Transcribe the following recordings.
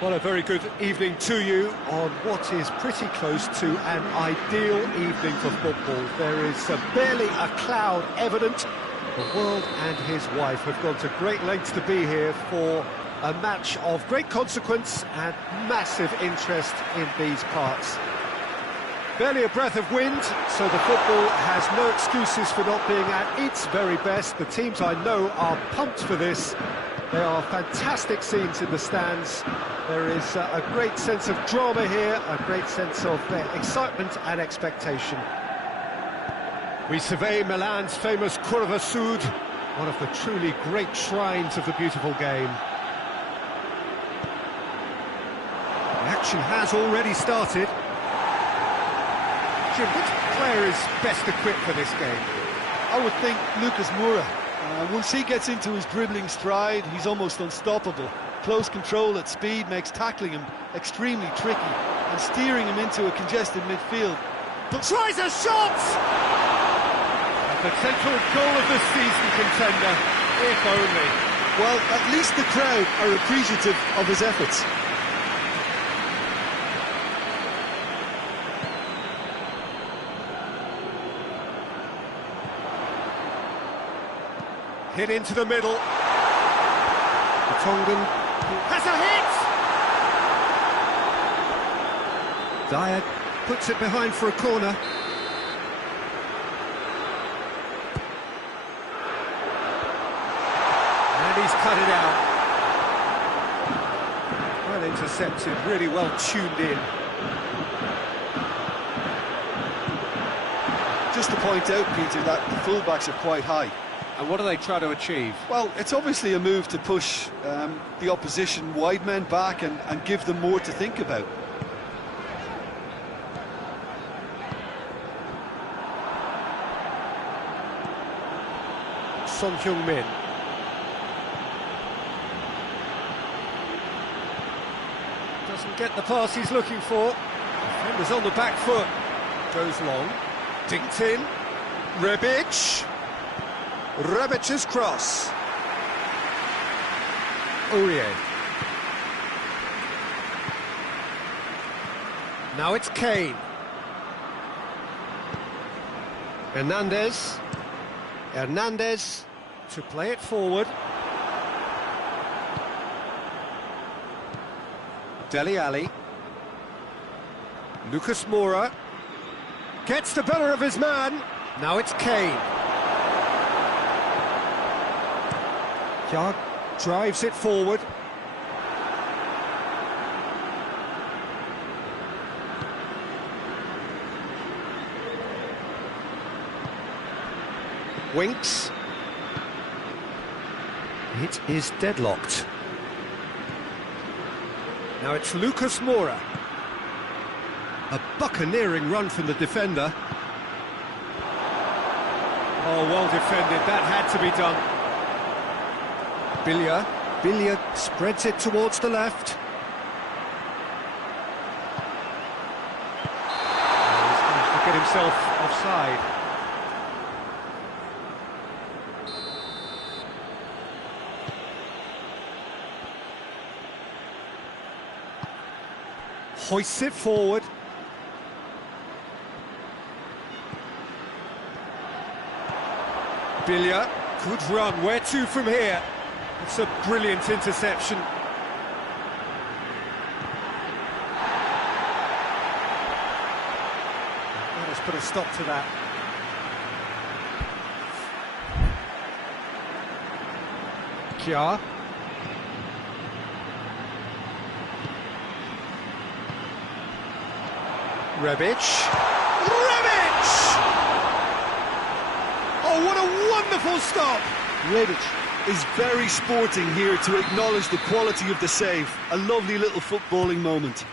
Well, a very good evening to you on what is pretty close to an ideal evening for football. There is barely a cloud evident. The world and his wife have gone to great lengths to be here for a match of great consequence and massive interest in these parts. Barely a breath of wind, so the football has no excuses for not being at its very best. The teams I know are pumped for this. There are fantastic scenes in the stands. There is a great sense of drama here, a great sense of excitement and expectation. We survey Milan's famous Curva Sud, one of the truly great shrines of the beautiful game. The action has already started. Jim, which player is best equipped for this game? I would think Lucas Moura. Once he gets into his dribbling stride, he's almost unstoppable. Close control at speed makes tackling him extremely tricky, and steering him into a congested midfield. Tries a shot! A potential goal of the season contender, if only. Well, at least the crowd are appreciative of his efforts. Hit into the middle. Tongan has a hit! Dyer puts it behind for a corner. And he's cut it out. Well intercepted, really well tuned in. Just to point out, Peter, that the fullbacks are quite high. And what do they try to achieve? Well, it's obviously a move to push the opposition wide men back and give them more to think about. Son Heung-min. Doesn't get the pass he's looking for. Defender's on the back foot. Goes long. Dinked in. Rebic. Rebic's cross. Aurier. Now it's Kane. Hernandez to play it forward. Dele Alli. Lucas Moura gets the better of his man. Now it's Kane. Yard drives it forward. Winks. It is deadlocked. Now it's Lucas Moura. A buccaneering run from the defender. Oh, well defended. That had to be done. Billiard spreads it towards the left. He's going to get himself offside. Hoists it forward. Billiard, good run. Where to from here? It's a brilliant interception. Let us put a stop to that. Kjaer. Rebic. Oh, what a wonderful stop! Rebic is very sporting here to acknowledge the quality of the save. A lovely little footballing moment.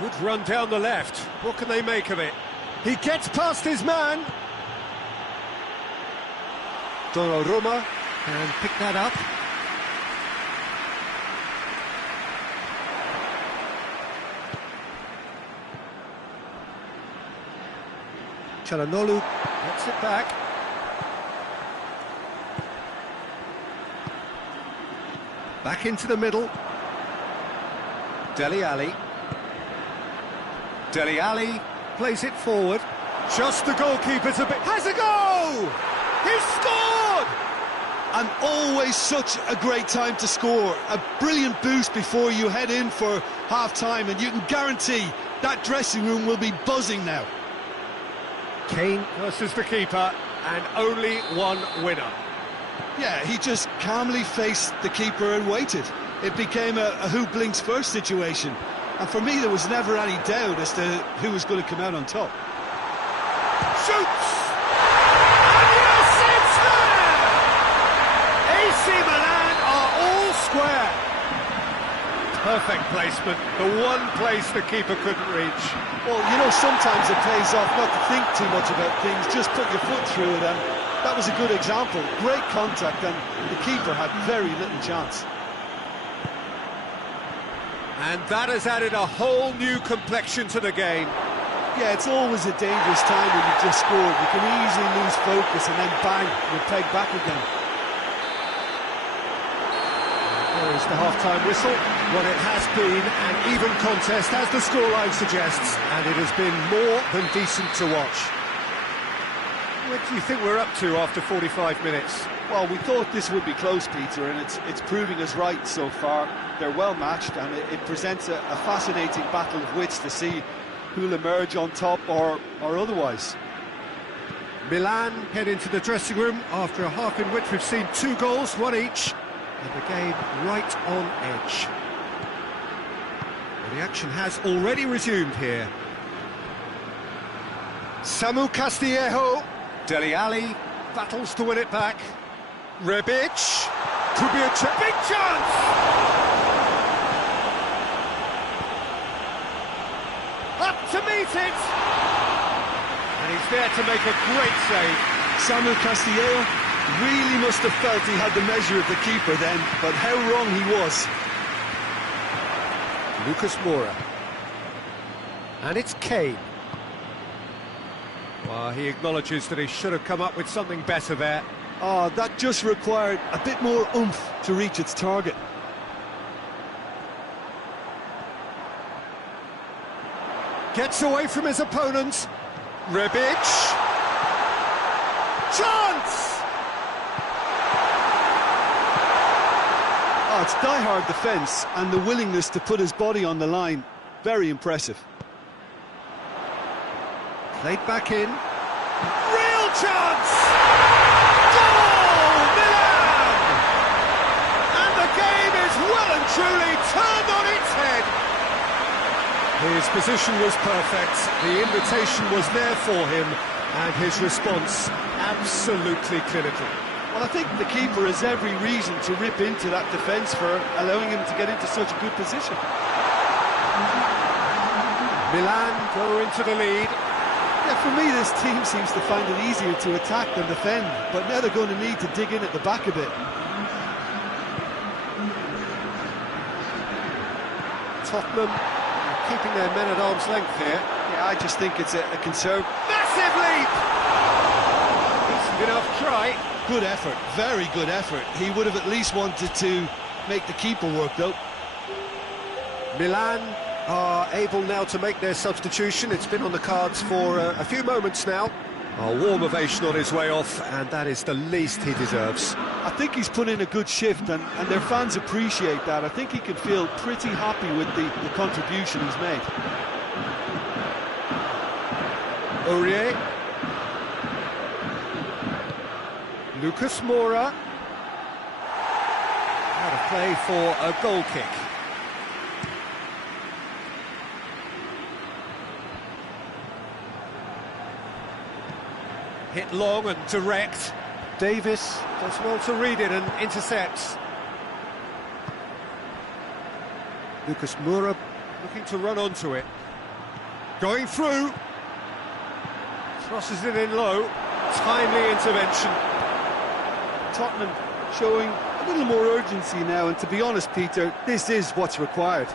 Good run down the left. What can they make of it? He gets past his man. Donnarumma can pick that up. Çalhanoğlu gets it back. Back into the middle. Dele Alli. Dele Alli plays it forward. Just the goalkeeper's a bit... Has a goal! He's scored! And always such a great time to score. A brilliant boost before you head in for half-time, and you can guarantee that dressing room will be buzzing now. Kane versus the keeper, and only one winner. Yeah, he just calmly faced the keeper and waited. It became a who blinks first situation. And for me, there was never any doubt as to who was going to come out on top. Shoots! And yes, it's there! AC Milan are all square. Perfect placement, the one place the keeper couldn't reach. Well, you know, sometimes it pays off not to think too much about things, just put your foot through it, and that was a good example. Great contact, and the keeper had very little chance. And that has added a whole new complexion to the game. Yeah, it's always a dangerous time when you've just scored. You can easily lose focus and then bang, you're pegged back again. There is the half-time whistle. What it has been an even contest, as the scoreline suggests, and it has been more than decent to watch. What do you think we're up to after 45 minutes? Well, we thought this would be close, Peter, and it's proving us right so far. They're well matched, and it presents a fascinating battle of wits to see who'll emerge on top or otherwise. Milan head into the dressing room after a half in which we've seen 2 goals, 1 each, and the game right on edge. Well, the action has already resumed here. Samu Castillejo, Dele Alli battles to win it back. Rebic, could be a big chance! Up to meet it! And he's there to make a great save. Samu Castillejo really must have felt he had the measure of the keeper then, but how wrong he was. Lucas Moura. And it's Kane. Well, he acknowledges that he should have come up with something better there. Oh, that just required a bit more oomph to reach its target. Gets away from his opponents. Rebic. Chance! Oh, it's die-hard defence and the willingness to put his body on the line. Very impressive. Played back in. Real chance! Goal! Milan! And the game is well and truly turned on its head. His position was perfect, the invitation was there for him, and his response absolutely clinical. Well, I think the keeper has every reason to rip into that defence for allowing him to get into such a good position. Milan go into the lead. Yeah, for me, this team seems to find it easier to attack than defend, but now they're going to need to dig in at the back a bit. Tottenham keeping their men at arm's length here. Yeah, I just think it's a conservative. Massive leap! Decent enough try. Good effort, very good effort. He would have at least wanted to make the keeper work, though. Milan are able now to make their substitution. It's been on the cards for a few moments now. A warm ovation on his way off, and that is the least he deserves. I think he's put in a good shift, and their fans appreciate that. I think he can feel pretty happy with the contribution he's made. Aurier. Lucas Moura. Out of play for a goal kick. Hit long and direct. Davis does well to read it and intercepts. Lucas Moura looking to run onto it. Going through. Crosses it in low. Timely intervention. Tottenham showing a little more urgency now, and to be honest, Peter, this is what's required.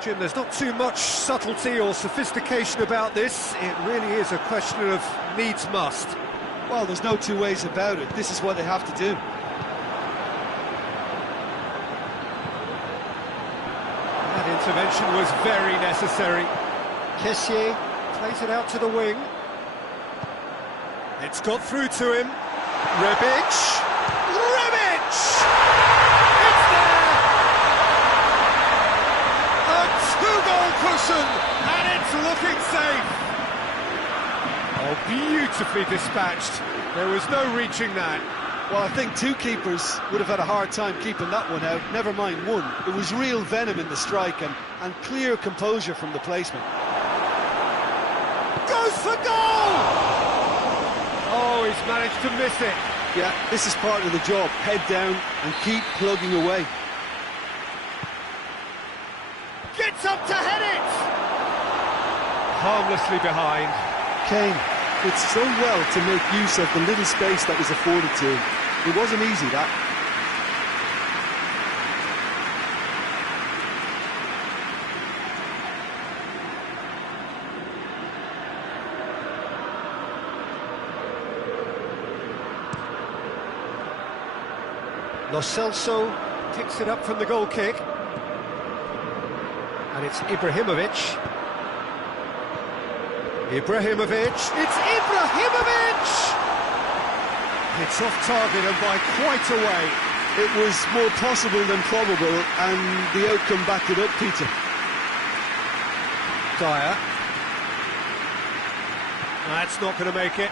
Jim, there's not too much subtlety or sophistication about this. It really is a question of needs must. Well, there's no two ways about it. This is what they have to do. That intervention was very necessary. Kessié plays it out to the wing. It's got through to him. Rebic! Rebic! It's there! A two-goal cushion, and it's looking safe. Oh, beautifully dispatched. There was no reaching that. Well, I think two keepers would have had a hard time keeping that one out, never mind one. It was real venom in the strike and clear composure from the placement. Goes for goal! Oh, he's managed to miss it. Yeah, this is part of the job. Head down and keep plugging away. Gets up to head it! Harmlessly behind. Kane did so well to make use of the little space that was afforded to him. It wasn't easy, that. Lo Celso picks it up from the goal kick. And it's Ibrahimovic. Ibrahimovic, it's Ibrahimovic! It's off target and by quite a way. It was more possible than probable, and the outcome backed it up, Peter. Dyer. That's not going to make it.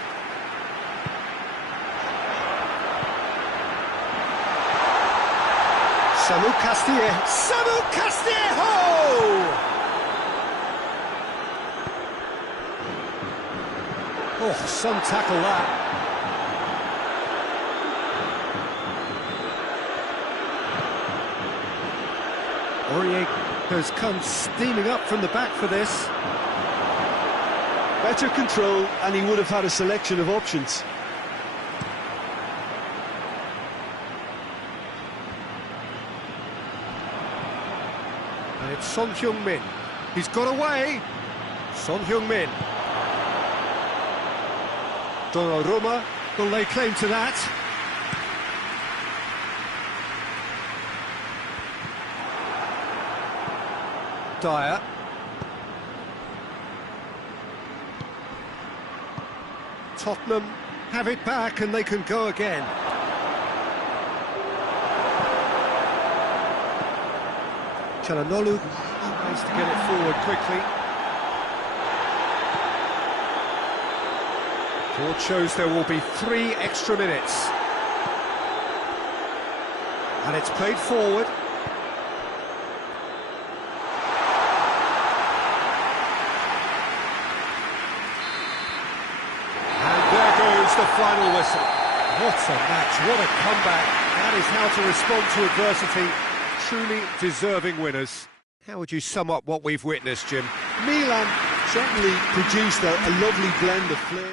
Samu Castillejo! Samu Castillejo! Oh, some tackle that. Aurier has come steaming up from the back for this. Better control, and he would have had a selection of options. And it's Son Heung-min. He's got away. Son Heung-min. Donnarumma will lay claim to that. Dyer. Tottenham have it back and they can go again. Çalhanoğlu tries to get it forward quickly. Board shows there will be 3 extra minutes. And it's played forward. And there goes the final whistle. What a match, what a comeback. That is how to respond to adversity. Truly deserving winners. How would you sum up what we've witnessed, Jim? Milan certainly produced a lovely blend of flair.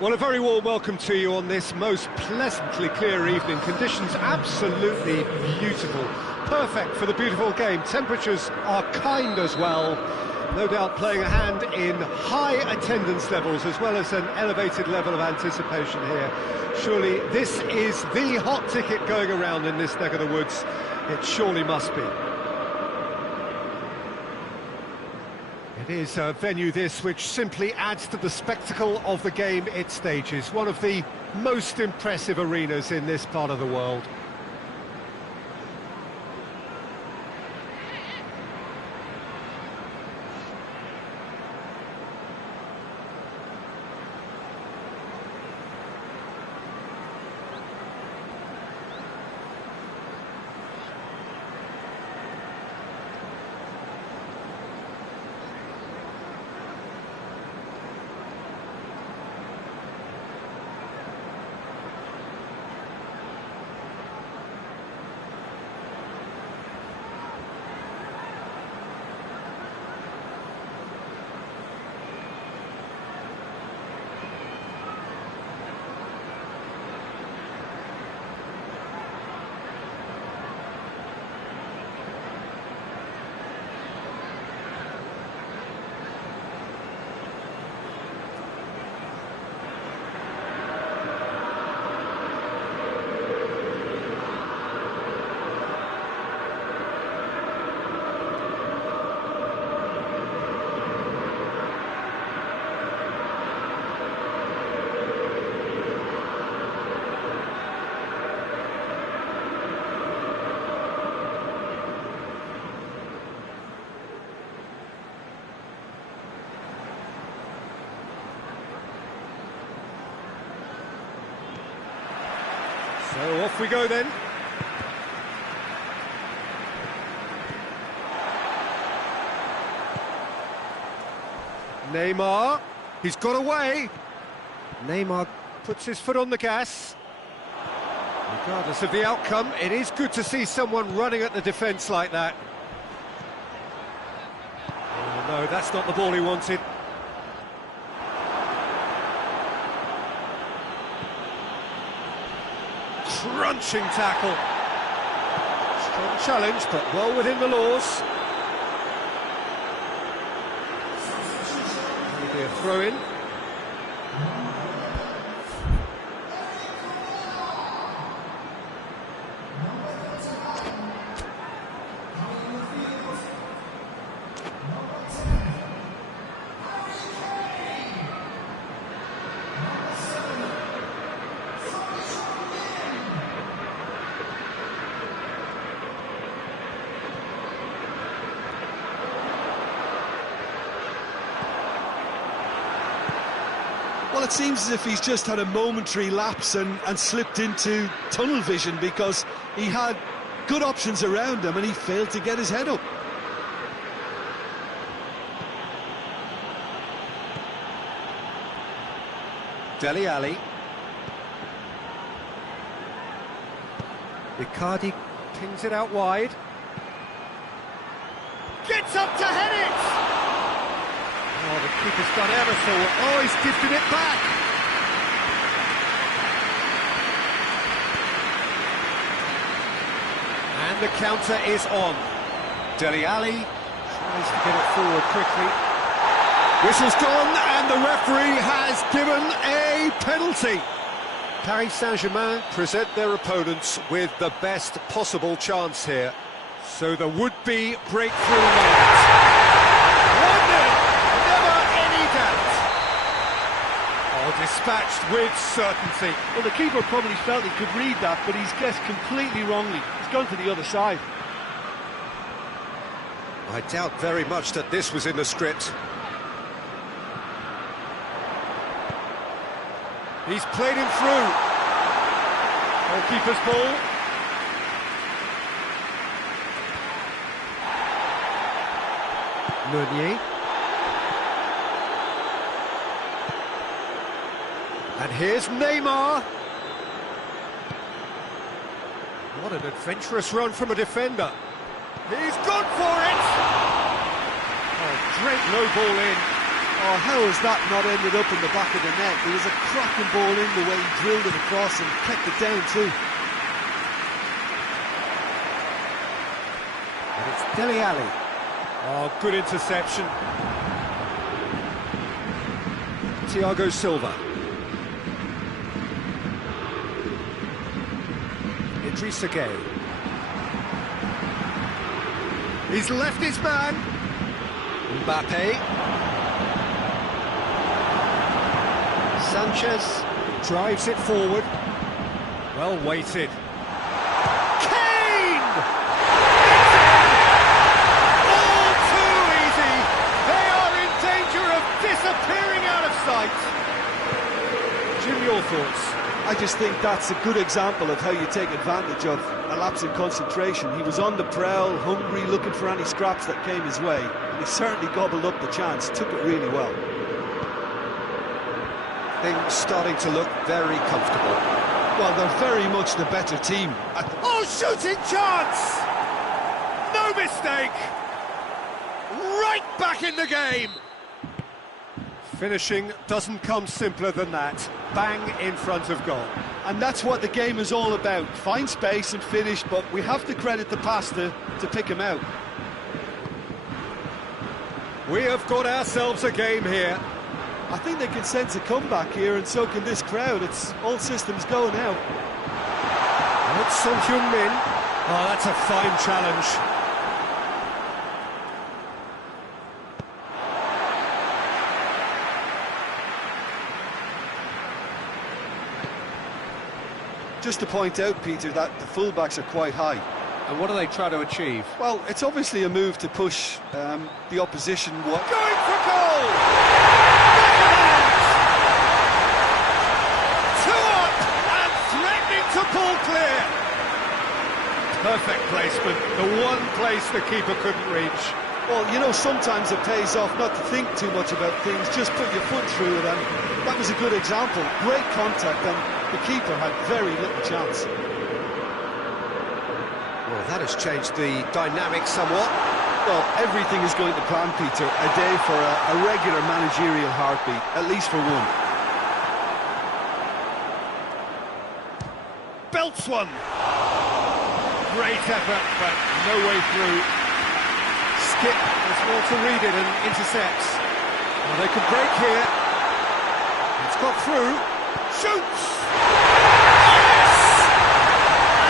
Well, a very warm welcome to you on this most pleasantly clear evening. Conditions absolutely beautiful. Perfect for the beautiful game. Temperatures are kind as well. No doubt playing a hand in high attendance levels as well as an elevated level of anticipation here. Surely this is the hot ticket going around in this neck of the woods. It surely must be. It is a venue this which simply adds to the spectacle of the game it stages. One of the most impressive arenas in this part of the world. So off we go then. Neymar, he's got away. Neymar puts his foot on the gas. Regardless of the outcome, it is good to see someone running at the defence like that. Oh, no, that's not the ball he wanted. Crunching tackle. Strong challenge, but well within the laws. Maybe a throw-in. Well, it seems as if he's just had a momentary lapse and slipped into tunnel vision, because he had good options around him and he failed to get his head up. Dele Alli. Icardi pings it out wide. Gets up to head it! Oh, the keeper's done ever so well. Oh, he's gifted it back! And the counter is on. Dele Alli tries to get it forward quickly. Whistle's gone, and the referee has given a penalty. Paris Saint-Germain present their opponents with the best possible chance here. So the would-be breakthrough moment. 1-0! Dispatched with certainty. Well, the keeper probably felt he could read that, but he's guessed completely wrongly. He's gone to the other side. I doubt very much that this was in the script. He's played him through. Goalkeeper's ball. Meunier. And here's Neymar. What an adventurous run from a defender. He's gone for it! Oh, great low ball in. Oh, how has that not ended up in the back of the net? There was a cracking ball in the way he drilled it across and kept it down too. And it's Dele Alli. Oh, good interception. Thiago Silva. Idrissa Gueye. He's left his man. Mbappe. Sanchez drives it forward. Well weighted. Kane! All too easy. They are in danger of disappearing out of sight. Jim, your thoughts? I just think that's a good example of how you take advantage of a lapse in concentration. He was on the prowl, hungry, looking for any scraps that came his way, and he certainly gobbled up the chance, took it really well. Things starting to look very comfortable. Well, they're very much the better team. Oh, shooting chance! No mistake! Right back in the game! Finishing doesn't come simpler than that. Bang in front of goal. And that's what the game is all about. Find space and finish, but we have to credit the passer to pick him out. We have got ourselves a game here. I think they can sense a comeback here, and so can this crowd. It's all systems go now. And it's Son Heung-min. Oh, that's a fine challenge. Just to point out, Peter, that the fullbacks are quite high. And what do they try to achieve? Well, it's obviously a move to push the opposition. Going for goal! Two up and threatening to pull clear. Perfect placement, the one place the keeper couldn't reach. Well, you know, sometimes it pays off not to think too much about things, just put your foot through it, and that was a good example. Great contact, and the keeper had very little chance. Well, that has changed the dynamic somewhat. Well, everything is going to plan, Peter. A day for a regular managerial heartbeat, at least for one. Belts one. Great effort, but no way through. Skip has well to read it and intercepts. Well, they could break here. It's got through. Shoots! Yes!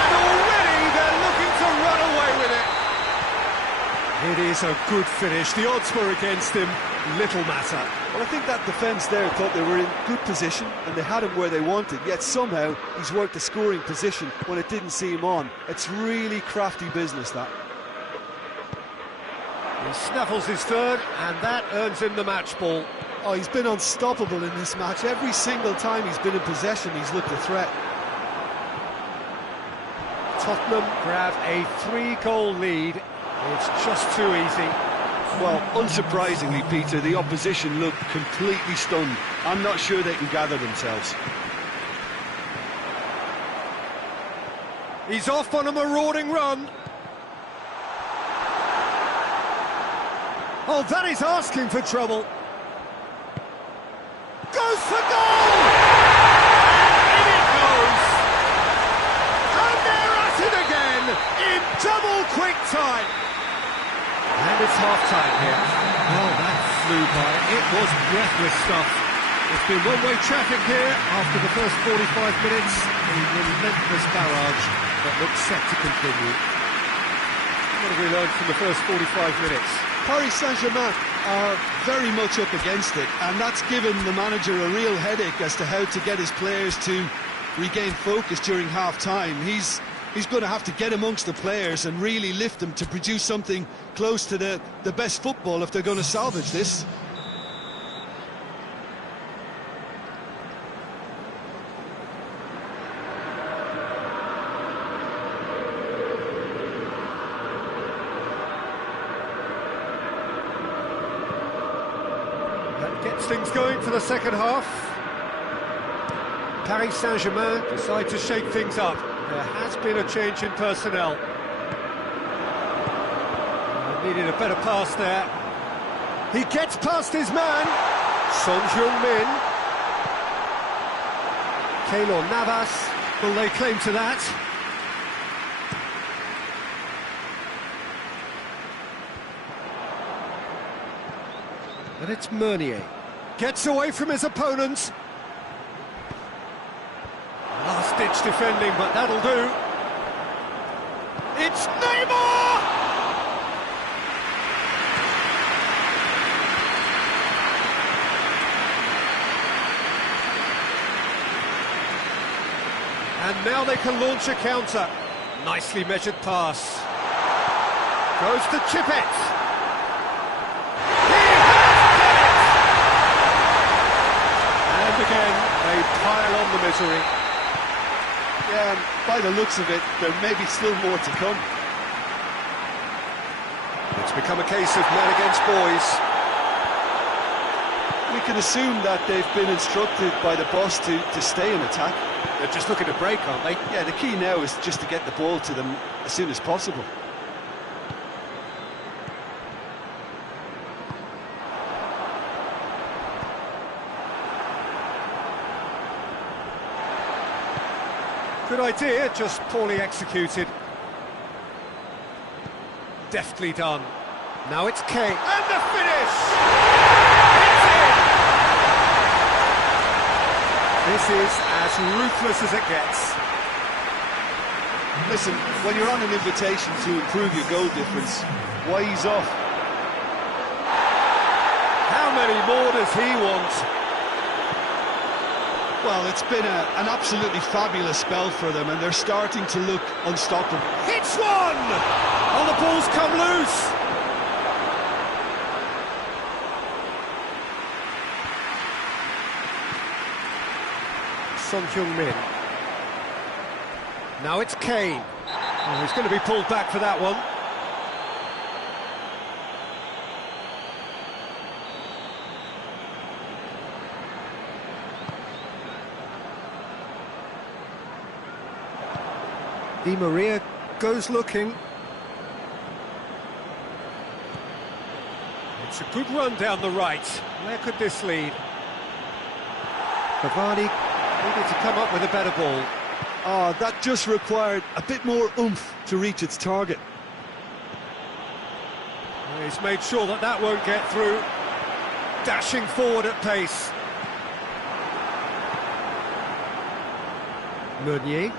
And already they're looking to run away with it. It is a good finish. The odds were against him. Little matter. Well, I think that defence there thought they were in good position and they had him where they wanted, yet somehow he's worked the scoring position when it didn't see him on. It's really crafty business, that. He snaffles his third, and that earns him the match ball. Oh, he's been unstoppable in this match. Every single time he's been in possession, he's looked a threat. Tottenham grab a 3-goal lead. It's just too easy. Well, unsurprisingly, Peter, the opposition look completely stunned. I'm not sure they can gather themselves. He's off on a marauding run. Oh, that is asking for trouble. Goes for goal! And in it goes! And they're at it again in double quick time. And it's half-time here. Oh, that flew by. It was breathless stuff. It's been one-way traffic here after the first 45 minutes. A relentless barrage that looks set to continue. What have we learned from the first 45 minutes? Paris Saint-Germain are very much up against it, and that's given the manager a real headache as to how to get his players to regain focus during half-time. He's going to have to get amongst the players and really lift them to produce something close to the best football if they're going to salvage this. That gets things going for the second half. Paris Saint-Germain decide to shake things up. There has been a change in personnel. Needed a better pass there. He gets past his man. Son Heung-min. Keylor Navas. Will they claim to that? And it's Meunier. Gets away from his opponent. Last-ditch defending, but that'll do. It's Neymar! And now they can launch a counter. Nicely measured pass. Goes to chip it. And again, they pile on the misery. Yeah, and by the looks of it, there may be still more to come. It's become a case of men against boys. We can assume that they've been instructed by the boss to stay in attack. They're just looking to break, aren't they? Yeah, the key now is just to get the ball to them as soon as possible. Good idea, just poorly executed. Deftly done. Now it's Kane. And the finish! It's in! This is as ruthless as it gets. Listen, when you're on an invitation to improve your goal difference, why ease off? How many more does he want? Well, it's been an absolutely fabulous spell for them, and they're starting to look unstoppable. Hits one! Oh, the ball's come loose! Son Heung-min. Now it's Kane. Oh, he's going to be pulled back for that one. Di Maria goes looking. It's a good run down the right. Where could this lead? Cavani needed to come up with a better ball. Oh, that just required a bit more oomph to reach its target. He's made sure that that won't get through. Dashing forward at pace. Meunier.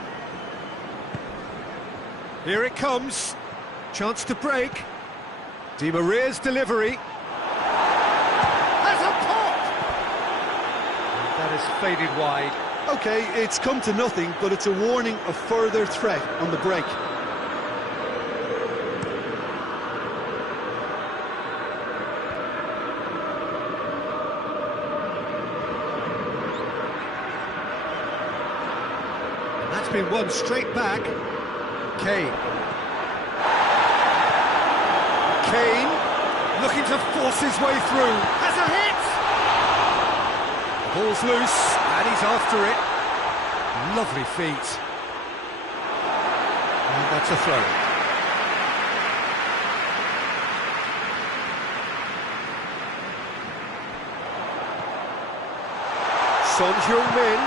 Here it comes. Chance to break. Di Maria's delivery. Has a pop! And that has faded wide. Okay, it's come to nothing, but it's a warning of further threat on the break. And that's been won straight back. Kane. Kane looking to force his way through. Has a hit! The ball's loose, and he's after it. Lovely feet. And that's a throw. Son Heung-min.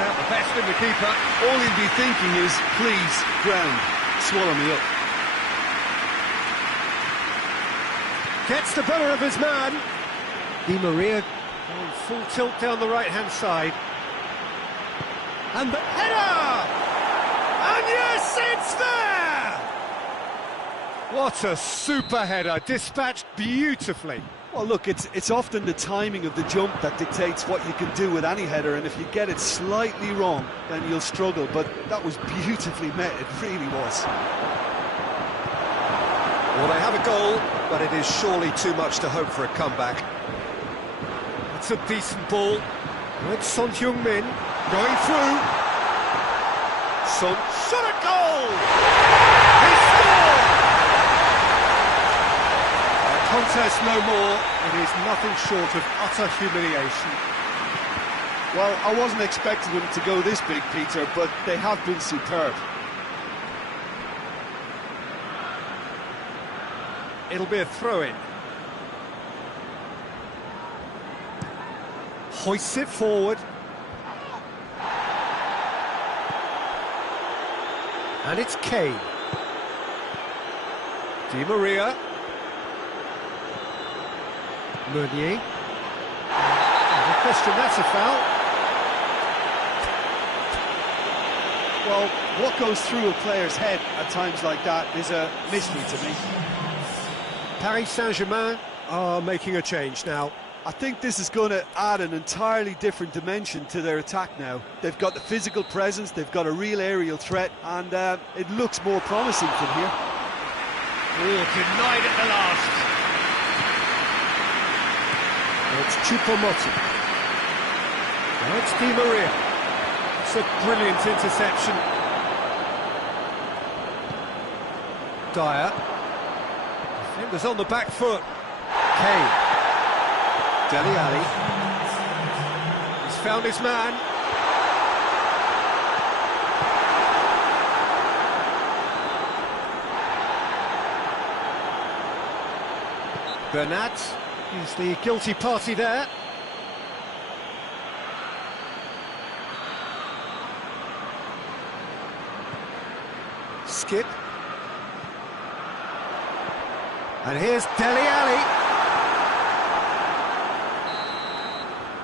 The best in the keeper. All he'd be thinking is, please, ground, swallow me up. Gets the better of his man. Di Maria going full tilt down the right-hand side. And the header! And yes, it's there! What a super header, dispatched beautifully. Well, look, it's often the timing of the jump that dictates what you can do with any header, and if you get it slightly wrong, then you'll struggle. But that was beautifully met, it really was. Well, they have a goal, but it is surely too much to hope for a comeback. It's a decent ball. It's Son Heung-min going through. Son shot a goal! He scored! Contest no more. It is nothing short of utter humiliation. Well, I wasn't expecting them to go this big, Peter, but they have been superb. It'll be a throw-in. Hoists it forward. And it's Kane. Di Maria. Meunier. No question, that's a foul. Well, what goes through a player's head at times like that is a mystery to me. Paris Saint-Germain are making a change now. I think this is going to add an entirely different dimension to their attack now. They've got the physical presence, they've got a real aerial threat, and it looks more promising from here. Oh, denied at the last. It's Choupo-Moting. Now it's Di Maria. It's a brilliant interception. Dyer. Defenders on the back foot. Kane. Dele Alli. He's found his man. Bernat is the guilty party there. Skip. And here's Dele Alli.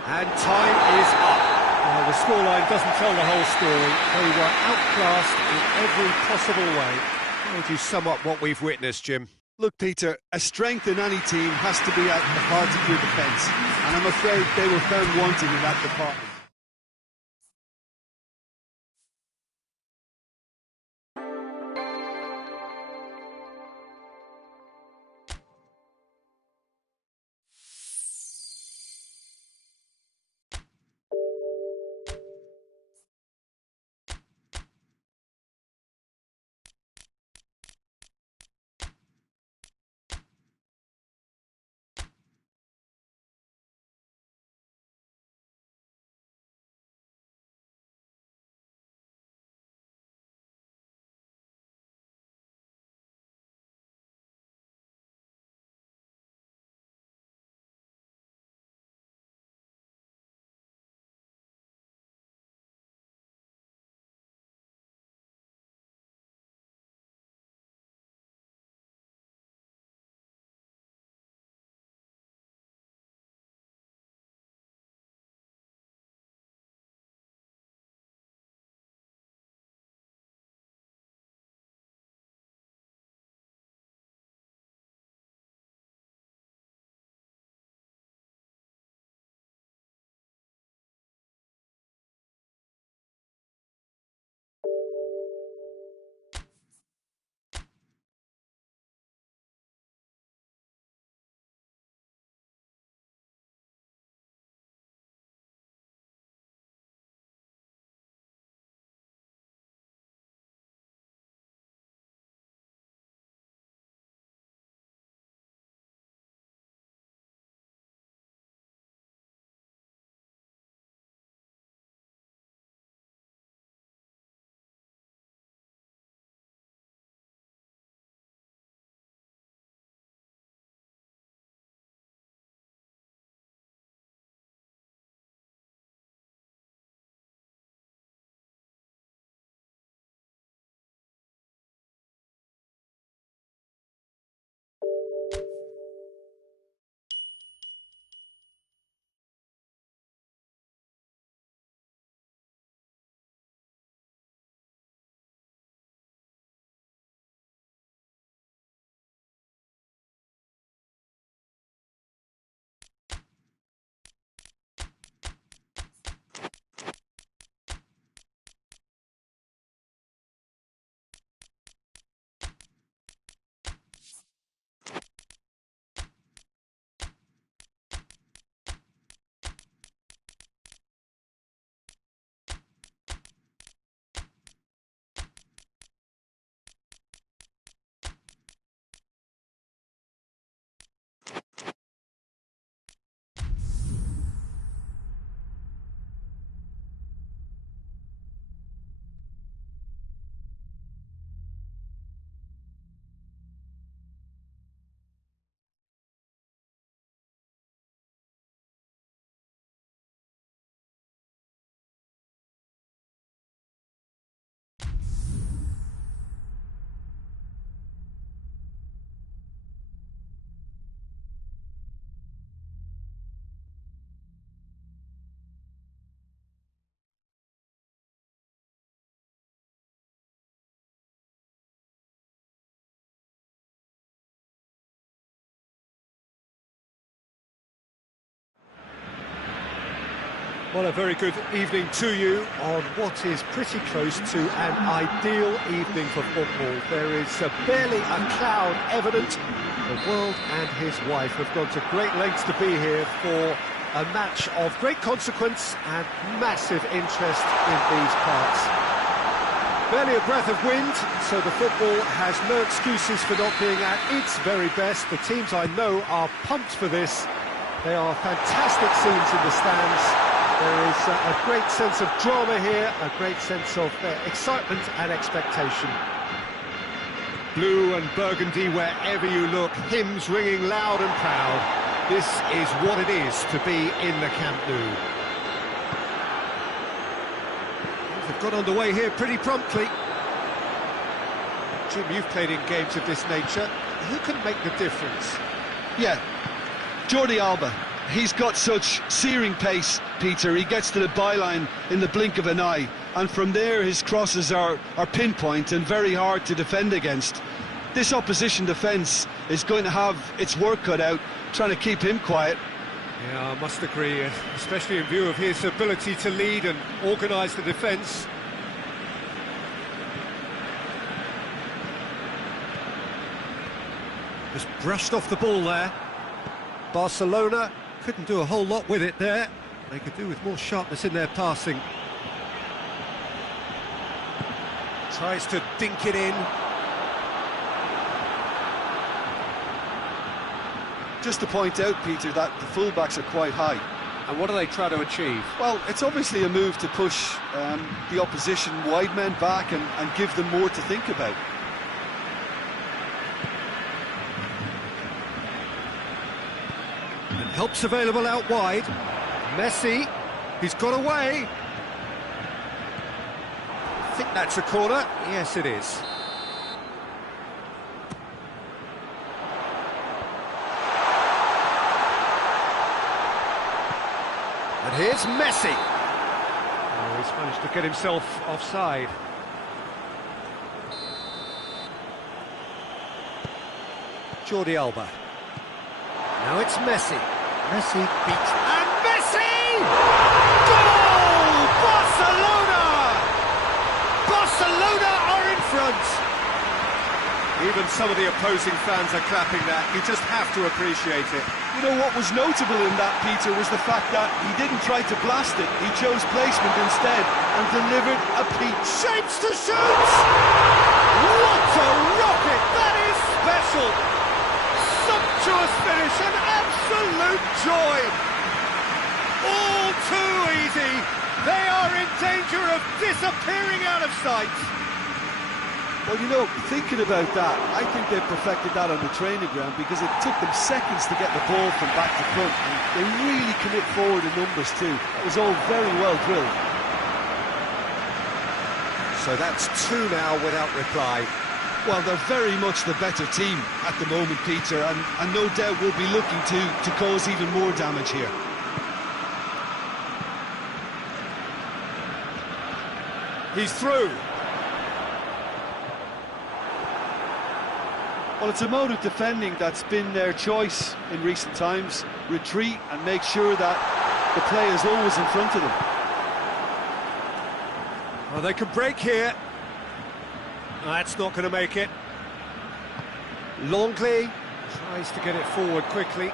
And time is up. Well, the scoreline doesn't tell the whole story. They were outclassed in every possible way. How would you sum up what we've witnessed, Jim? Look, Peter, a strength in any team has to be at the heart of your defence, and I'm afraid they were found wanting in that department. Well, a very good evening to you on what is pretty close to an ideal evening for football. There is barely a cloud evident. The world and his wife have gone to great lengths to be here for a match of great consequence and massive interest in these parts. Barely a breath of wind, so the football has no excuses for not being at its very best. The teams I know are pumped for this. They are fantastic scenes in the stands. There is a great sense of drama here, a great sense of excitement and expectation. Blue and burgundy wherever you look, hymns ringing loud and proud. This is what it is to be in the Camp Nou. They've got underway here pretty promptly. Jim, you've played in games of this nature. Who can make the difference? Yeah, Jordi Alba. He's got such searing pace, Peter. He gets to the byline in the blink of an eye, and from there his crosses are pinpoint and very hard to defend against. This opposition defence is going to have its work cut out trying to keep him quiet. Yeah, I must agree, especially in view of his ability to lead and organise the defence. Just brushed off the ball there. Barcelona couldn't do a whole lot with it there. They could do with more sharpness in their passing. Tries to dink it in. Just to point out, Peter, that the fullbacks are quite high. And what do they try to achieve? Well, it's obviously a move to push the opposition wide men back and give them more to think about. And help's available out wide. Messi, he's got away. I think that's a corner. Yes, it is. And here's Messi. Oh, he's managed to get himself offside. Jordi Alba. Now it's Messi. Messi beats... And Messi! Goal! Barcelona! Barcelona are in front! Even some of the opposing fans are clapping that. You just have to appreciate it. You know, what was notable in that, Peter, was the fact that he didn't try to blast it. He chose placement instead and delivered a peach. Shapes to shoot! What a rocket! That is special! Sumptuous finish, an absolute joy! All too easy! They are in danger of disappearing out of sight! Well, you know, thinking about that, I think they perfected that on the training ground because it took them seconds to get the ball from back to front, and they really commit forward in numbers too. It was all very well drilled. So that's two now without reply. Well, they're very much the better team at the moment, Peter, and no doubt will be looking to cause even more damage here. He's through. Well, it's a mode of defending that's been their choice in recent times. Retreat and make sure that the play is always in front of them. Well, they can break here. That's not going to make it. Longley tries to get it forward quickly.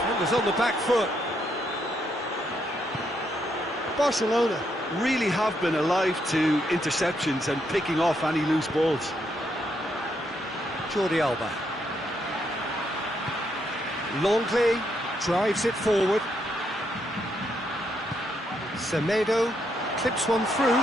Defenders on the back foot. Barcelona really have been alive to interceptions and picking off any loose balls. Jordi Alba. Longley drives it forward. Semedo clips one through.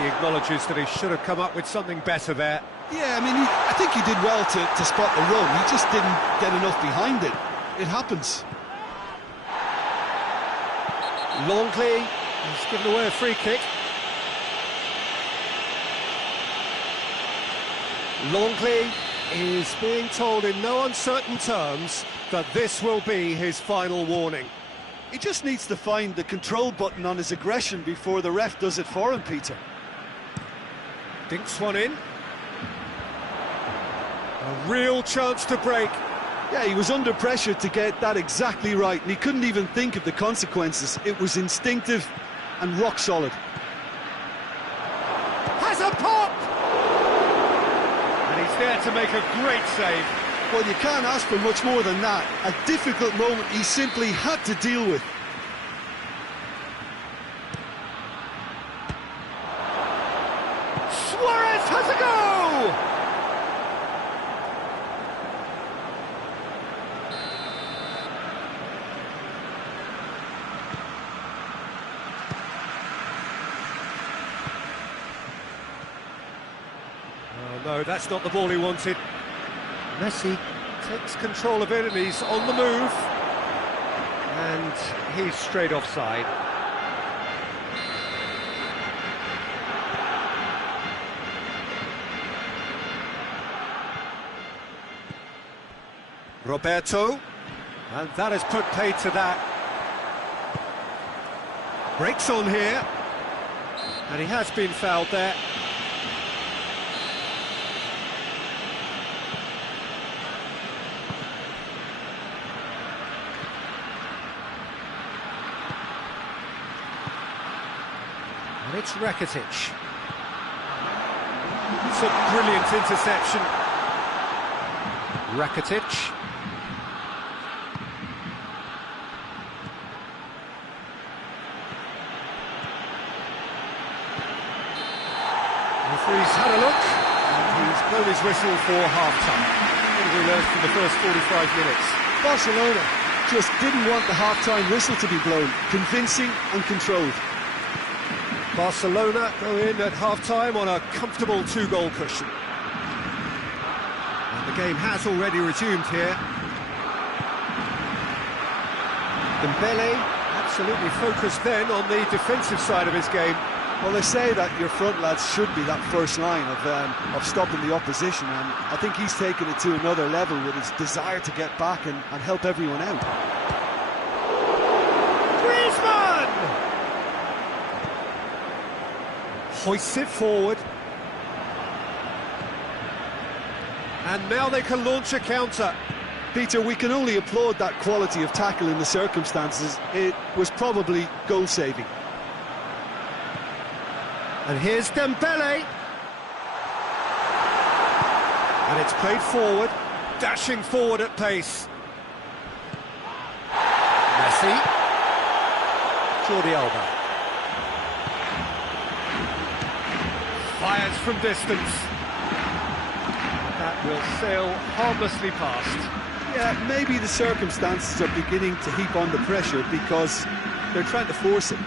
He acknowledges that he should have come up with something better there. Yeah, I mean, I think he did well to spot the run. He just didn't get enough behind it. It happens. Longley, he's given away a free kick. Longley is being told in no uncertain terms that this will be his final warning. He just needs to find the control button on his aggression before the ref does it for him, Peter. Dinks one in. real chance to break. Yeah, he was under pressure to get that exactly right, and he couldn't even think of the consequences. It was instinctive and rock solid. Has a pop! And he's there to make a great save. Well, you can't ask for much more than that. A difficult moment he simply had to deal with. Suarez has a go! Oh no, that's not the ball he wanted. Messi takes control of it and he's on the move. And he's straight offside. Roberto, and that has put paid to that. Breaks on here, and he has been fouled there. And it's Rakitic. It's a brilliant interception. Rakitic. Referee's had a look, and he's blown his whistle for half-time. What have we learned from the first 45 minutes? Barcelona just didn't want the half-time whistle to be blown. Convincing and controlled. Barcelona go in at half-time on a comfortable 2-goal cushion. And the game has already resumed here. Dembele absolutely focused then on the defensive side of his game. Well, they say that your front lads should be that first line of stopping the opposition, and I think he's taken it to another level with his desire to get back and help everyone out. Griezmann! Hoists it forward. And now they can launch a counter. Peter, we can only applaud that quality of tackle in the circumstances. It was probably goal-saving. And here's Dembele. And it's played forward, dashing forward at pace. Messi. Jordi Alba. Fires from distance. That will sail harmlessly past. Yeah, maybe the circumstances are beginning to heap on the pressure because they're trying to force it.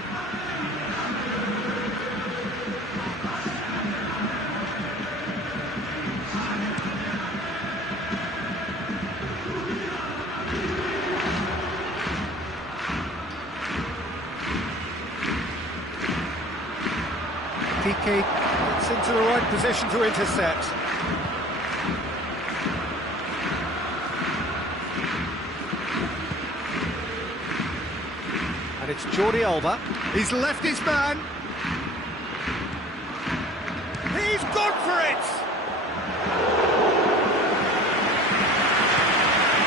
Piqué gets into the right position to intercept. And it's Jordi Alba. He's left his man. He's gone for it!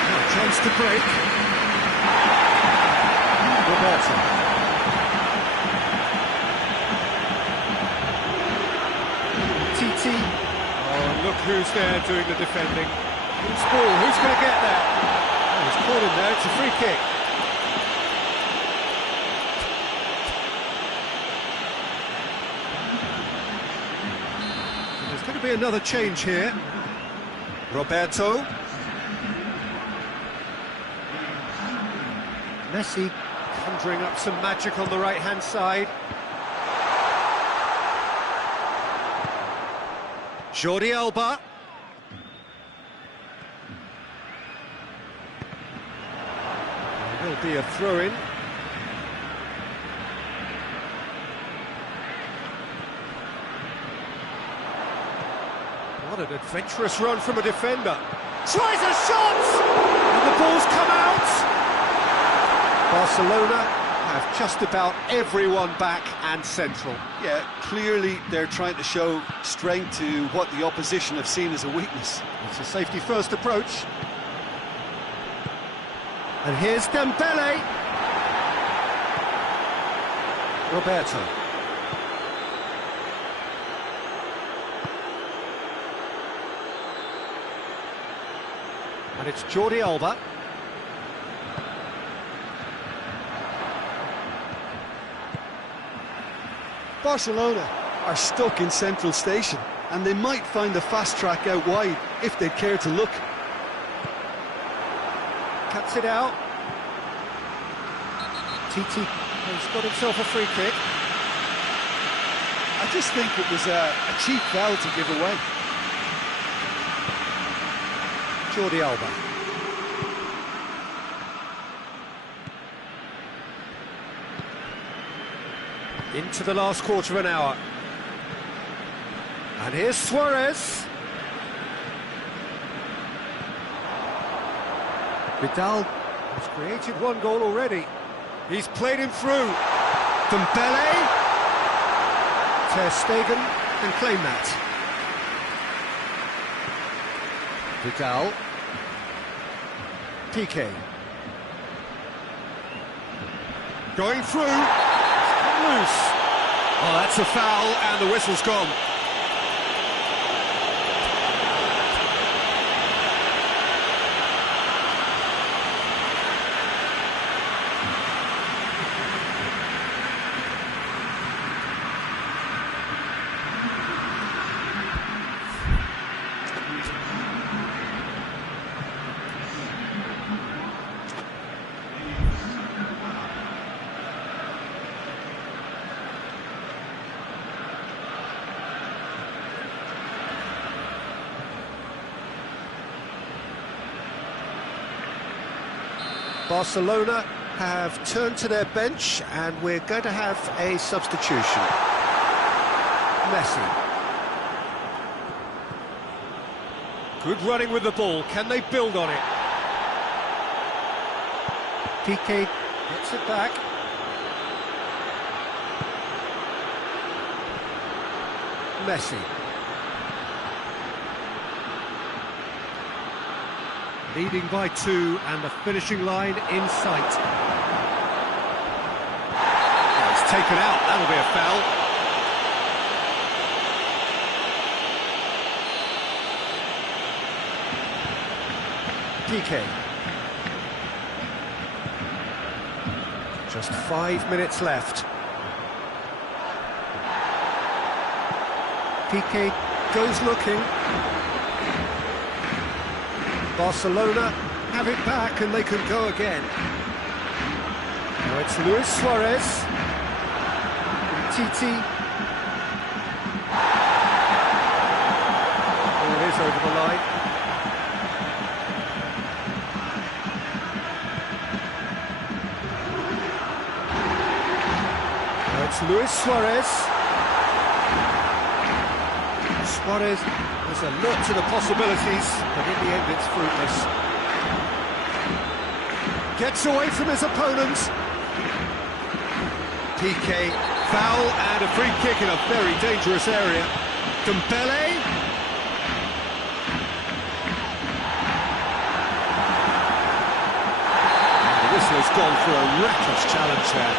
Now a chance to break. Roberto. Oh, look who's there doing the defending. Who's ball? Who's going to get there? Oh, he's caught him there. It's a free kick. There's going to be another change here. Roberto. Messi conjuring up some magic on the right-hand side. Jordi Alba. There will be a throw-in. What an adventurous run from a defender. Tries a shot! And the ball's come out! Barcelona have just about everyone back and central. Yeah, clearly they're trying to show strength to what the opposition have seen as a weakness. It's a safety-first approach. And here's Dembele. Roberto. And it's Jordi Alba. Barcelona are stuck in central station, and they might find a fast track out wide if they care to look. Cuts it out. Titi has got himself a free kick. I just think it was a cheap foul to give away. Jordi Alba. Into the last quarter of an hour. And here's Suarez. Vidal has created one goal already. He's played him through. Dembele. Ter Stegen can claim that. Vidal. Piqué. Going through. Loose. Oh, that's a foul, and the whistle's gone. Barcelona have turned to their bench, and we're going to have a substitution. Messi. Good running with the ball. Can they build on it? Piqué gets it back. Messi. Leading by 2, and the finishing line in sight. Oh, it's taken out, that'll be a foul. Piqué. Just 5 minutes left. Piqué goes looking. Barcelona have it back, and they can go again. Now it's Luis Suarez. Titi. Oh, it is over the line. Now it's Luis Suarez. Suarez has a look to the possibilities, but in the end it's fruitless. Gets away from his opponent. Piqué, foul and a free kick in a very dangerous area. Dembele. The whistle has gone for a reckless challenge there.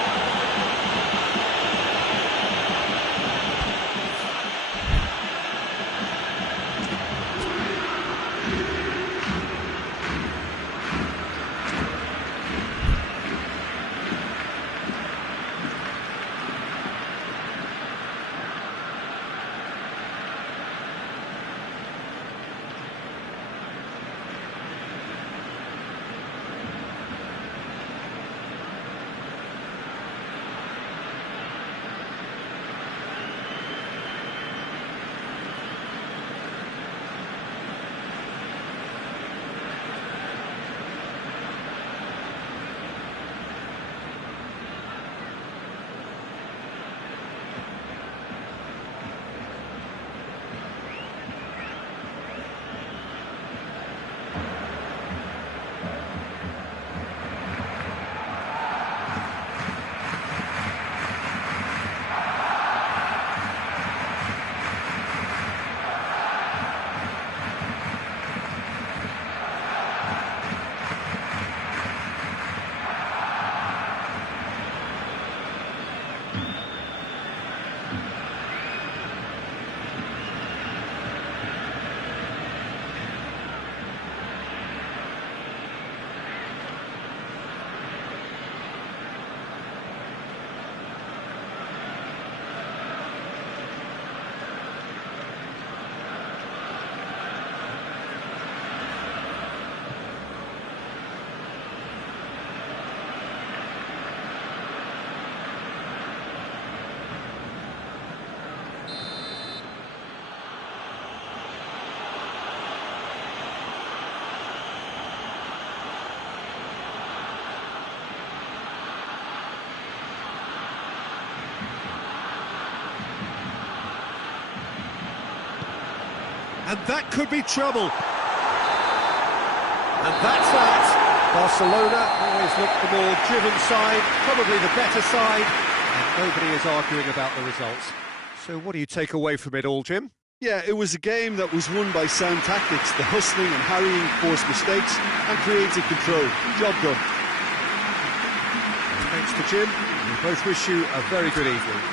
And that could be trouble. And that's that. Barcelona always look the more driven side, probably the better side, and nobody is arguing about the results. So what do you take away from it all, Jim? Yeah, it was a game that was won by sound tactics. The hustling and harrying forced mistakes and creative control. Job done. Thanks to Jim. We both wish you a very good evening.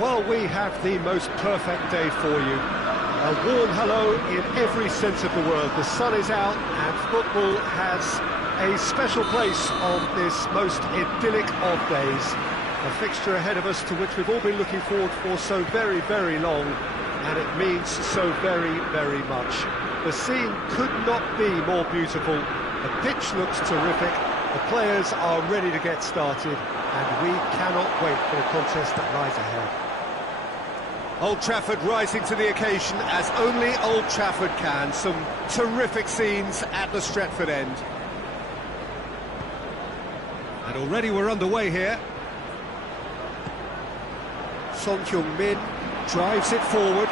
Well, we have the most perfect day for you. A warm hello in every sense of the word. The sun is out and football has a special place on this most idyllic of days. A fixture ahead of us to which we've all been looking forward for so very, very long, and it means so very, very much. The scene could not be more beautiful. The pitch looks terrific. The players are ready to get started, and we cannot wait for the contest that lies ahead. Old Trafford rising to the occasion as only Old Trafford can. Some terrific scenes at the Stretford end. And already we're underway here. Son Heung-min drives it forward.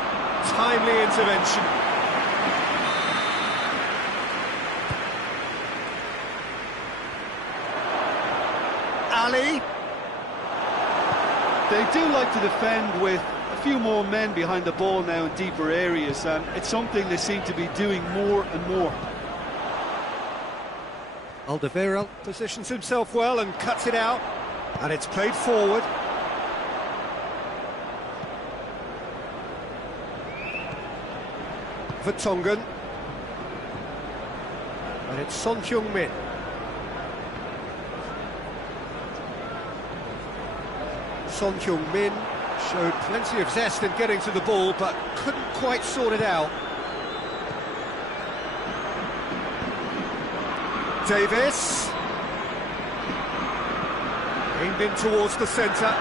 Timely intervention. Ali. They do like to defend with a few more men behind the ball now in deeper areas, and it's something they seem to be doing more and more. Alderweireld positions himself well and cuts it out, and it's played forward. Vertonghen, and it's Son Heung-min. Son Heung-min showed plenty of zest in getting to the ball, but couldn't quite sort it out. Davis. Aimed in towards the centre.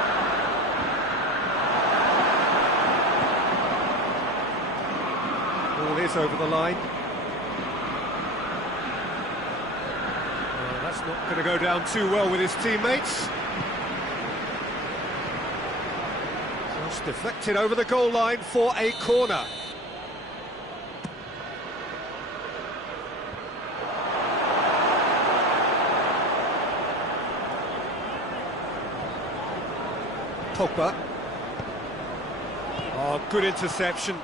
Ball is over the line. Well, that's not going to go down too well with his teammates. Just deflected over the goal line for a corner. Pogba. Oh, good interception.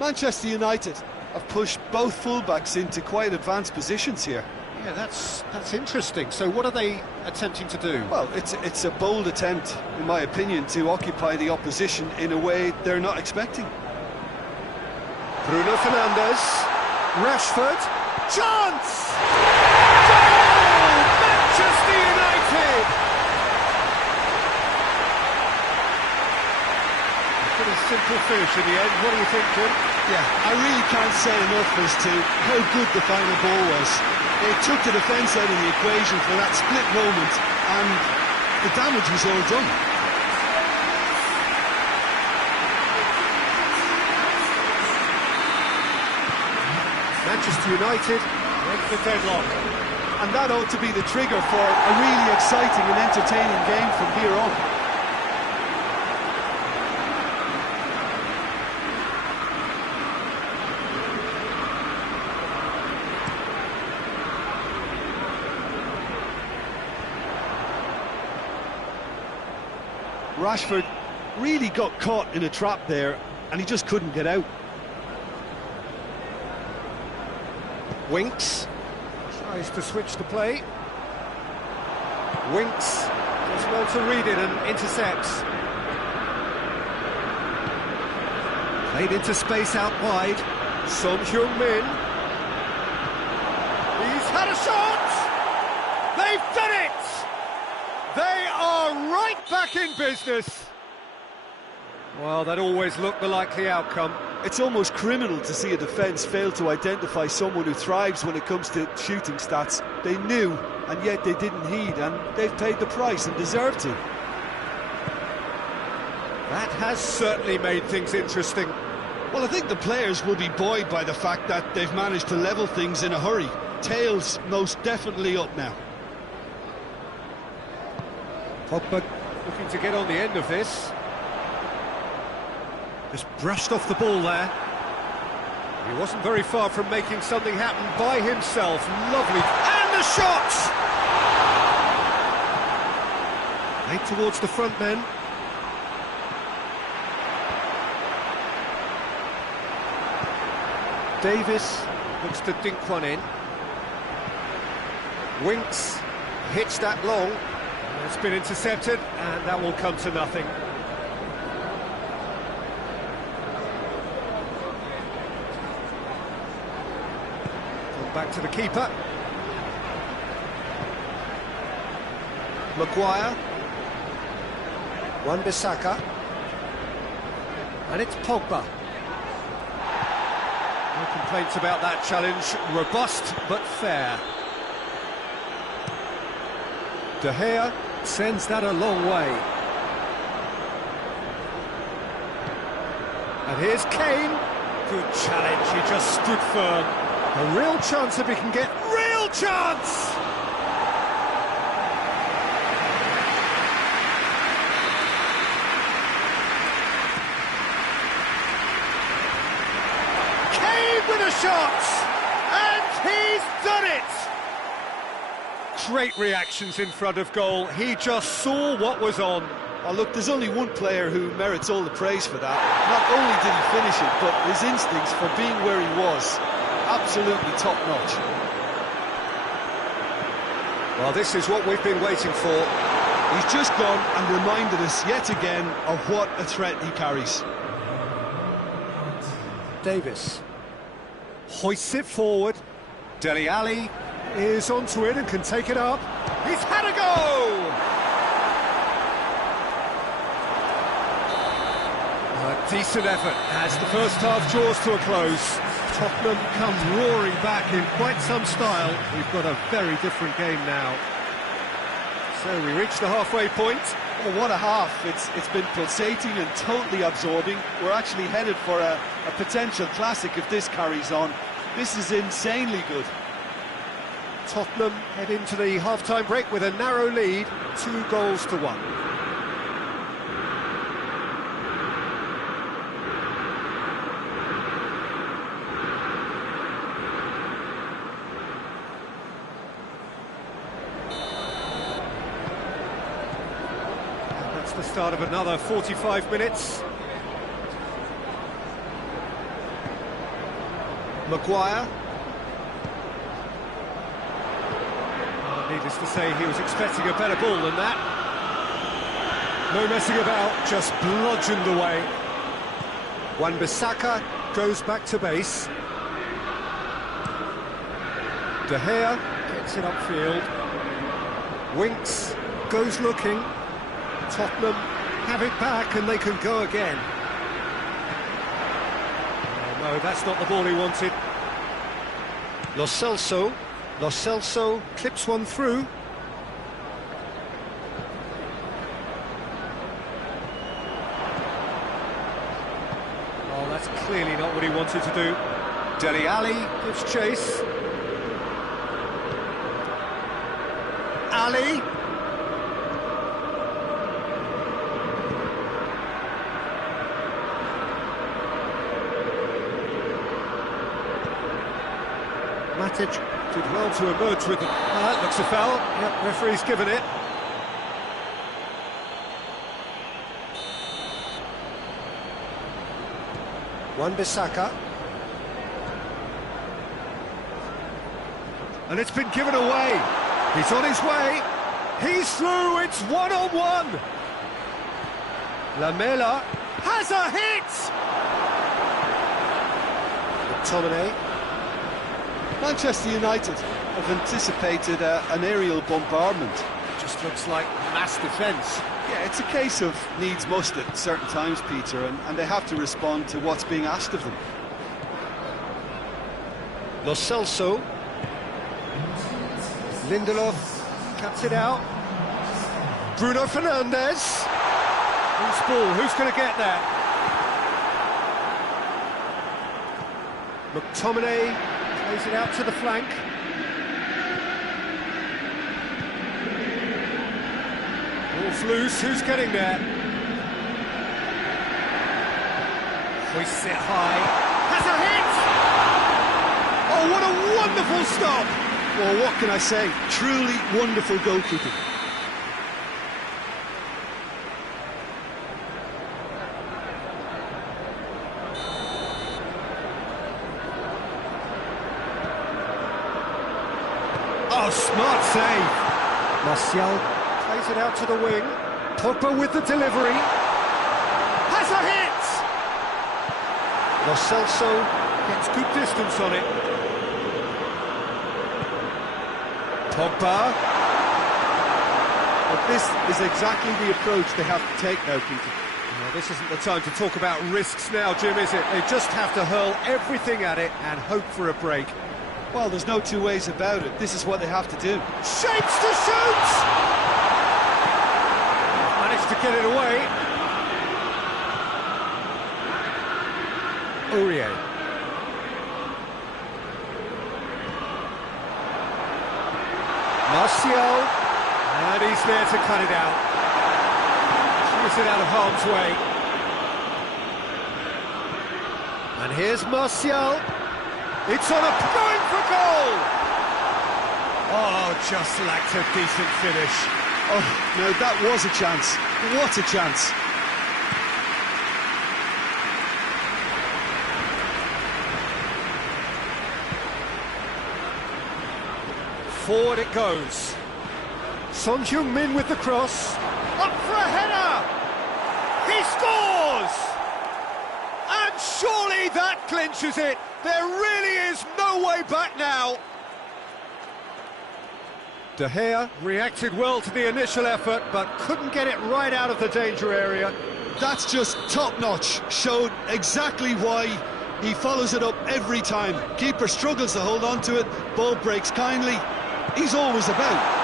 Manchester United have pushed both fullbacks into quite advanced positions here. Yeah, that's interesting. So what are they attempting to do? Well, it's a bold attempt, in my opinion, to occupy the opposition in a way they're not expecting. Bruno Fernandes. Rashford. Chance! Goal! Manchester United! Pretty simple finish in the end. What do you think, Jim? Yeah, I really can't say enough as to how good the final ball was. It took the defence out of the equation for that split moment, and the damage was all done. Manchester United break the deadlock. And that ought to be the trigger for a really exciting and entertaining game from here on. Rashford really got caught in a trap there, and he just couldn't get out. Winks tries to switch the play. Winks does well to read it and intercepts. Played into space out wide. Son Heung-min. He's had a shot! They've done it! They are right back in business. Well, that always looked the likely outcome. It's almost criminal to see a defence fail to identify someone who thrives when it comes to shooting stats. They knew, and yet they didn't heed, and they've paid the price and deserve to. That has certainly made things interesting. Well, I think the players will be buoyed by the fact that they've managed to level things in a hurry. Tails most definitely up now. Pogba looking to get on the end of this. Just brushed off the ball there. He wasn't very far from making something happen by himself. Lovely. And the shot! Made towards the front men. Davis looks to dink one in. Winks hits that long. It's been intercepted, and that will come to nothing. Back to the keeper. Maguire. Wan-Bissaka. And it's Pogba. No complaints about that challenge. Robust but fair. De Gea sends that a long way. And here's Kane. Good challenge, he just stood firm. A real chance if he can get... Real chance! Kane with a shot! And he's done it! Great reactions in front of goal. He just saw what was on. Oh, look, there's only one player who merits all the praise for that. Not only did he finish it, but his instincts for being where he was, absolutely top-notch. Well, this is what we've been waiting for. He's just gone and reminded us yet again of what a threat he carries. Davis hoists it forward. Dele Alli is onto it and can take it up. He's had a go! Decent effort as the first half draws to a close. Tottenham come roaring back in quite some style. We've got a very different game now. So we reach the halfway point. Oh, what a half. It's been pulsating and totally absorbing. We're actually headed for a potential classic if this carries on. This is insanely good. Tottenham head into the half-time break with a narrow lead, 2-1. The start of another 45 minutes. Maguire. Needless to say, he was expecting a better ball than that. No messing about, just bludgeoned away. Wan-Bissaka goes back to base. De Gea gets it upfield. Winks goes looking. Tottenham have it back and they can go again. Oh, no, that's not the ball he wanted. Lo Celso clips one through. Oh, that's clearly not what he wanted to do. Dele Alli gives chase. Ali. Matic did well to emerge with the... that looks a foul. Yep, referee's given it. Wan-Bissaka. And it's been given away. He's on his way. He's through. It's one-on-one. Lamela has a hit. McTominay. Manchester United have anticipated an aerial bombardment. It just looks like mass defence. Yeah, it's a case of needs must at certain times, Peter, and they have to respond to what's being asked of them. Lo Celso. Lindelof cuts it out. Bruno Fernandes. Who's ball? Who's going to get that? McTominay plays it out to the flank. Ball's loose. Who's getting there? Hoists it high. Has a hit! Oh, what a wonderful stop! Well, what can I say? Truly wonderful goalkeeping. Oh, smart save. Martial plays it out to the wing. Pogba with the delivery. Has a hit! Lo Celso gets good distance on it. Pogba. But this is exactly the approach they have to take now, Peter. Well, this isn't the time to talk about risks now, Jim, is it? They just have to hurl everything at it and hope for a break. Well, there's no two ways about it. This is what they have to do. Shapes to shoot! Managed to get it away. Aurier. Martial. And he's there to cut it out. Shoots it out of harm's way. And here's Martial. It's on a going for goal! Oh, just lacked a decent finish. Oh, no, that was a chance. What a chance. Forward it goes. Son Heung-min with the cross. Up for a header! He scores! And surely that clinches it. There really is no way back now. De Gea reacted well to the initial effort, but couldn't get it right out of the danger area. That's just top-notch. Showed exactly why he follows it up every time. Keeper struggles to hold on to it, ball breaks kindly. He's always about.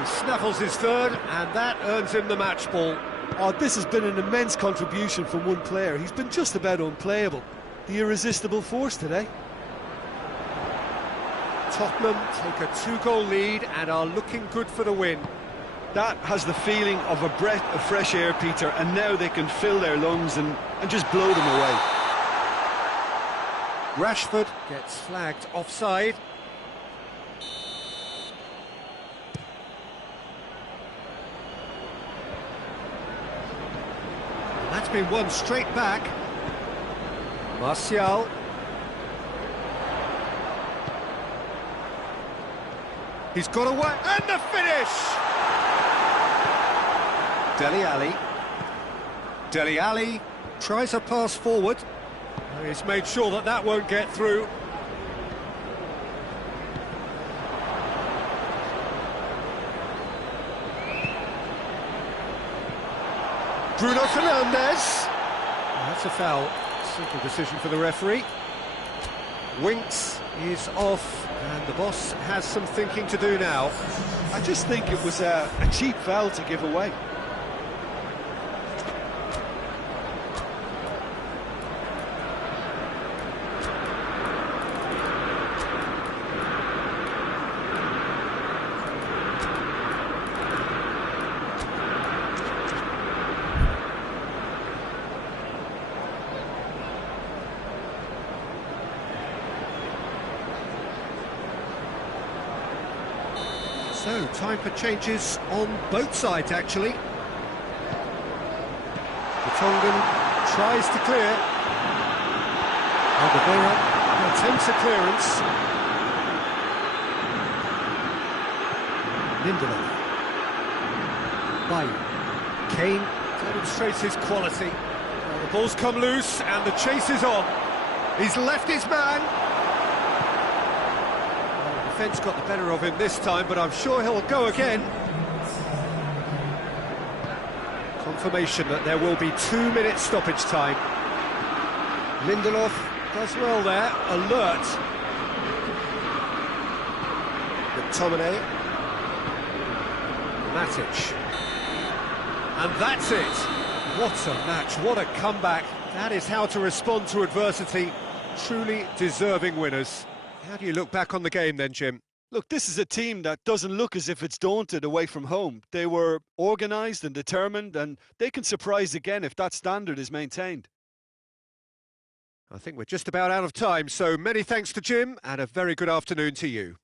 He snaffles his third, and that earns him the match ball. Oh, this has been an immense contribution from one player. He's been just about unplayable. The irresistible force today. Tottenham take a 2-goal lead and are looking good for the win. That has the feeling of a breath of fresh air, Peter, and now they can fill their lungs and just blow them away. Rashford gets flagged offside. And that's been won straight back. Martial. He's got away, and the finish! Dele Alli. Dele Alli tries a pass forward. He's made sure that that won't get through. Bruno Fernandes. That's a foul. Simple decision for the referee. Winks is off, and the boss has some thinking to do now. I just think it was a cheap foul to give away. So, time for changes on both sides, actually. The Tongan tries to clear. Alderweireld attempts a clearance. Lindelof. Bailly. Kane demonstrates his quality. Now the ball's come loose and the chase is on. He's left his man. Defence got the better of him this time, but I'm sure he'll go again. Confirmation that there will be 2-minute stoppage time. Lindelof does well there, alert. McTominay. Matic. And that's it. What a match, what a comeback. That is how to respond to adversity. Truly deserving winners. How do you look back on the game then, Jim? Look, this is a team that doesn't look as if it's daunted away from home. They were organised and determined, and they can surprise again if that standard is maintained. I think we're just about out of time, so many thanks to Jim, and a very good afternoon to you.